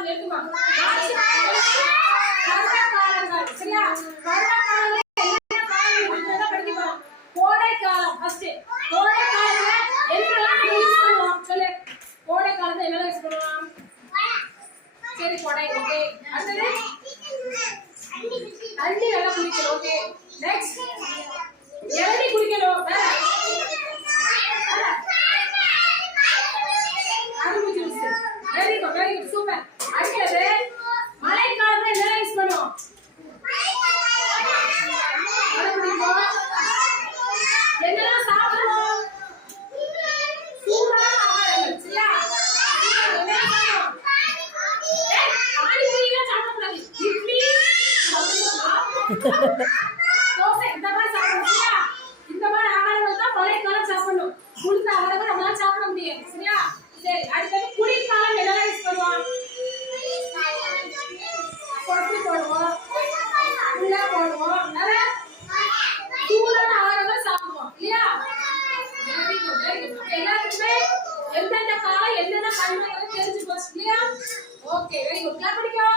காலம் எடுத்துமா பருவகாலங்கள் சரியா பருவகாலங்கள் என்ன காலம் இருக்குறத படிக்க போறோம் கோடை காலம் ஃபர்ஸ்ட் கோடை காலத்துல என்னெல்லாம் யூஸ் பண்ணுவோம் சொல்லு கோடை காலத்துல என்னெல்லாம் யூஸ் பண்ணுவோம் சரி கோடை ஓகே அடுத்து தண்ணி நல்லா குடிக்கணும் ஓகே நெக்ஸ்ட் இளநீ குடிக்கணும் வேற அரும்பு ஜூஸ் வெரி குட் சூப்பர் அடுத்து மழை காலத்துல என்ன யூஸ் பண்ணுவோம் மழை குடிப்போம் என்னெல்லாம் சாப்பிடுவோம் சூடான ஆகாரங்கள் சரியா என்னெல்லாம் சாப்பிடுவோம் பானிபூரியெல்லாம் சாப்பிடக்கூடாது இட்லி தோசை இந்த மாதிரி சாப்பிடணும் சரியா இந்த மாதிரி ஆகாரங்கள் தான் மழை காலம் சாப்பிடணும் குளிர்ந்த ஆகாரங்கள் நம்மளால சாப்பிட முடியாது சரியா சரி அடுத்து குளிர்காலம் என்னெல்லாம் யூஸ் பண்ணுவோம் கொட்டு போடுவோம் உள்ள போடுவோம் நிறைய சூடான ஆகாரங்கள் சாப்பிடுவோம் இல்லையா வெரி குட் எல்லாருக்குமே எந்தெந்த காலம் என்னென்ன பண்றதுன்னு தெரிஞ்சு போச்சு இல்லையா ஓகே வெரி குட் கிளாப் பண்ணிக்கோ